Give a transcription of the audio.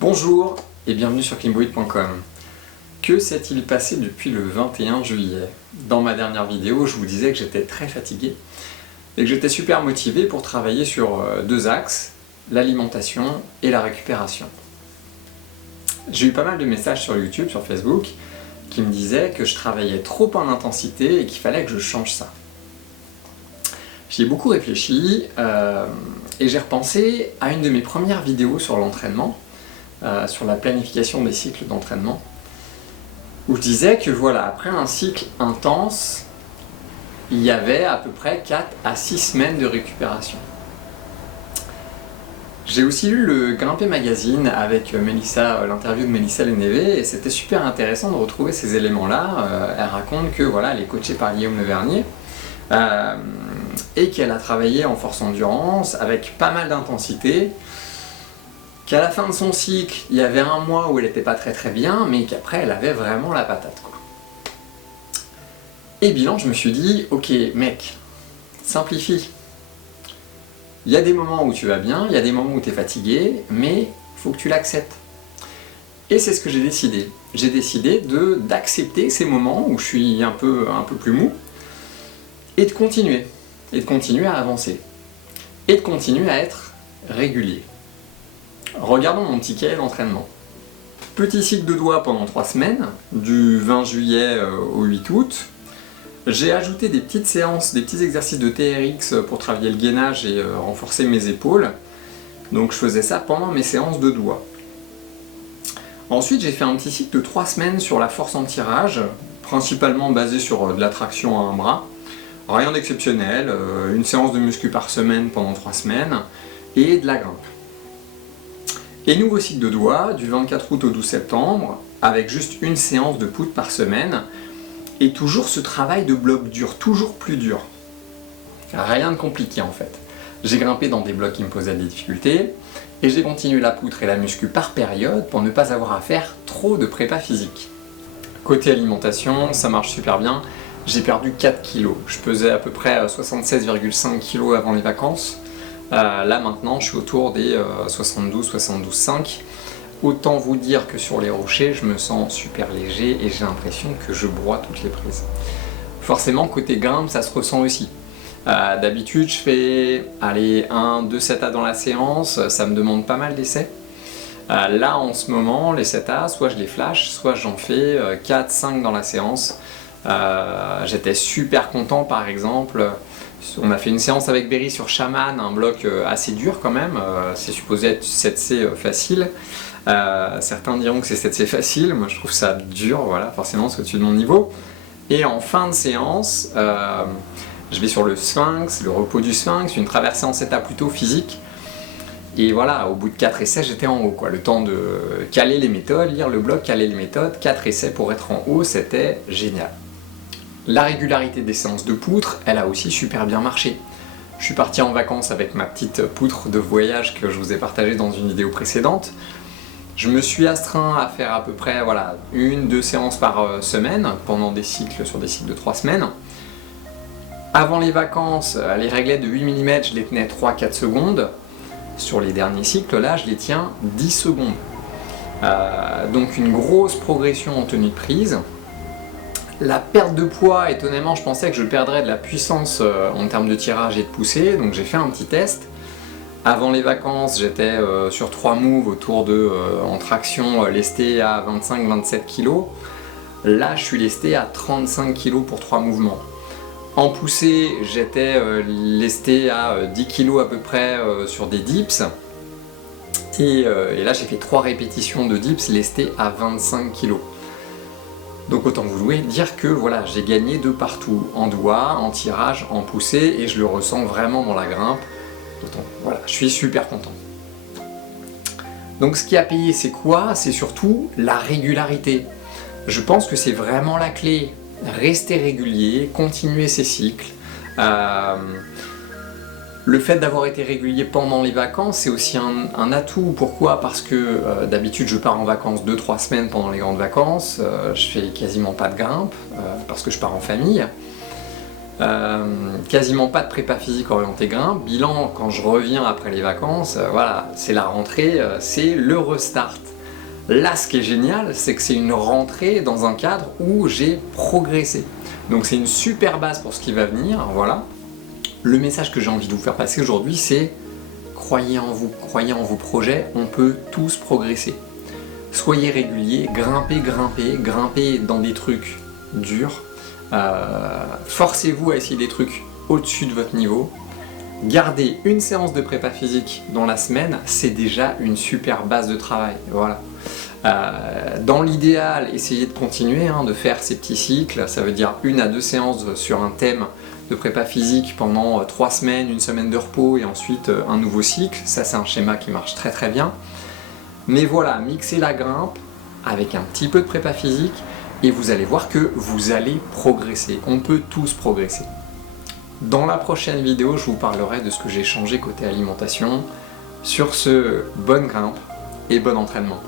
Bonjour et bienvenue sur climboid.com. Que s'est-il passé depuis le 21 juillet? Dans ma dernière vidéo, je vous disais que j'étais très fatigué et que j'étais super motivé pour travailler sur deux axes, l'alimentation et la récupération. J'ai eu pas mal de messages sur YouTube, sur Facebook, qui me disaient que je travaillais trop en intensité et qu'il fallait que je change ça. J'y ai beaucoup réfléchi et j'ai repensé à une de mes premières vidéos sur l'entraînement, sur la planification des cycles d'entraînement, où je disais que voilà, après un cycle intense, il y avait à peu près 4 à 6 semaines de récupération. J'ai aussi lu le Grimper Magazine avec Mélissa, l'interview de Mélissa Lénévé, et c'était super intéressant de retrouver ces éléments-là. Elle raconte que voilà, elle est coachée par Guillaume Levernier et qu'elle a travaillé en force endurance avec pas mal d'intensité, qu'à la fin de son cycle, il y avait un mois où elle n'était pas très bien, mais qu'après elle avait vraiment la patate, quoi. Et bilan, je me suis dit, ok mec, simplifie. Il y a des moments où tu vas bien, il y a des moments où tu es fatigué, mais il faut que tu l'acceptes. Et c'est ce que j'ai décidé. J'ai décidé d'accepter ces moments où je suis un peu plus mou, et de continuer à avancer, et de continuer à être régulier. Regardons mon petit cahier d'entraînement. Petit cycle de doigts pendant 3 semaines, du 20 juillet au 8 août. J'ai ajouté des petites séances, des petits exercices de TRX pour travailler le gainage et renforcer mes épaules. Donc je faisais ça pendant mes séances de doigts. Ensuite, j'ai fait un petit cycle de 3 semaines sur la force en tirage, principalement basé sur de la traction à un bras. Rien d'exceptionnel, une séance de muscu par semaine pendant 3 semaines et de la grimpe. Et nouveau cycle de doigts, du 24 août au 12 septembre, avec juste une séance de poutres par semaine, et toujours ce travail de bloc dur, toujours plus dur. Rien de compliqué en fait. J'ai grimpé dans des blocs qui me posaient des difficultés, et j'ai continué la poutre et la muscu par période pour ne pas avoir à faire trop de prépa physique. Côté alimentation, ça marche super bien, j'ai perdu 4 kg. Je pesais à peu près 76,5 kg avant les vacances. Là maintenant je suis autour des 72-72,5. Autant vous dire que sur les rochers je me sens super léger et j'ai l'impression que je broie toutes les prises. Forcément côté grimpe ça se ressent aussi. D'habitude je fais 1-2 7A dans la séance, ça me demande pas mal d'essais. Là en ce moment les 7A soit je les flash, soit j'en fais 4-5 dans la séance. J'étais super content par exemple. On a fait une séance avec Berry sur Shaman, un bloc assez dur quand même, c'est supposé être 7C facile. Certains diront que c'est 7C facile, moi je trouve ça dur, voilà, forcément c'est au-dessus de mon niveau. Et en fin de séance, je vais sur le sphinx, le repos du sphinx, une traversée en 7A plutôt physique. Et voilà, au bout de 4 essais, j'étais en haut, quoi. Le temps de caler les méthodes, lire le bloc, caler les méthodes, 4 essais pour être en haut, c'était génial. La régularité des séances de poutre, elle a aussi super bien marché. Je suis parti en vacances avec ma petite poutre de voyage que je vous ai partagée dans une vidéo précédente. Je me suis astreint à faire à peu près 1-2 séances par semaine pendant des cycles sur des cycles de 3 semaines. Avant les vacances, les réglets de 8 mm, je les tenais 3-4 secondes. Sur les derniers cycles, là, je les tiens 10 secondes. Donc une grosse progression en tenue de prise. La perte de poids, étonnamment, je pensais que je perdrais de la puissance en termes de tirage et de poussée, donc j'ai fait un petit test. Avant les vacances, j'étais sur 3 moves autour de, en traction, lesté à 25-27 kg. Là, je suis lesté à 35 kg pour 3 mouvements. En poussée, j'étais lesté à 10 kg à peu près sur des dips. Et là, j'ai fait 3 répétitions de dips lesté à 25 kg. Donc autant vous dire que voilà, j'ai gagné de partout, en doigts, en tirage, en poussée, et je le ressens vraiment dans la grimpe. Voilà, je suis super content. Donc ce qui a payé, c'est quoi? C'est surtout la régularité. Je pense que c'est vraiment la clé. Rester régulier, continuer ses cycles. Le fait d'avoir été régulier pendant les vacances, c'est aussi un atout. Pourquoi? Parce que d'habitude je pars en vacances 2-3 semaines pendant les grandes vacances, je fais quasiment pas de grimpe, parce que je pars en famille. quasiment pas de prépa physique orientée grimpe. Bilan, quand je reviens après les vacances, voilà, c'est la rentrée, c'est le restart. Là, ce qui est génial, c'est que c'est une rentrée dans un cadre où j'ai progressé. Donc c'est une super base pour ce qui va venir, voilà. Le message que j'ai envie de vous faire passer aujourd'hui, c'est croyez en vous, croyez en vos projets, on peut tous progresser. Soyez réguliers, grimpez dans des trucs durs. Forcez-vous à essayer des trucs au-dessus de votre niveau. Gardez une séance de prépa physique dans la semaine, c'est déjà une super base de travail. Voilà. Dans l'idéal, essayez de continuer, de faire ces petits cycles. Ça veut dire 1 à 2 séances sur un thème de prépa physique pendant 3 semaines, 1 semaine de repos et ensuite un nouveau cycle. Ça, c'est un schéma qui marche très très bien. Mais voilà, mixez la grimpe avec un petit peu de prépa physique et vous allez voir que vous allez progresser. On peut tous progresser. Dans la prochaine vidéo, je vous parlerai de ce que j'ai changé côté alimentation. Sur ce, bonne grimpe et bon entraînement.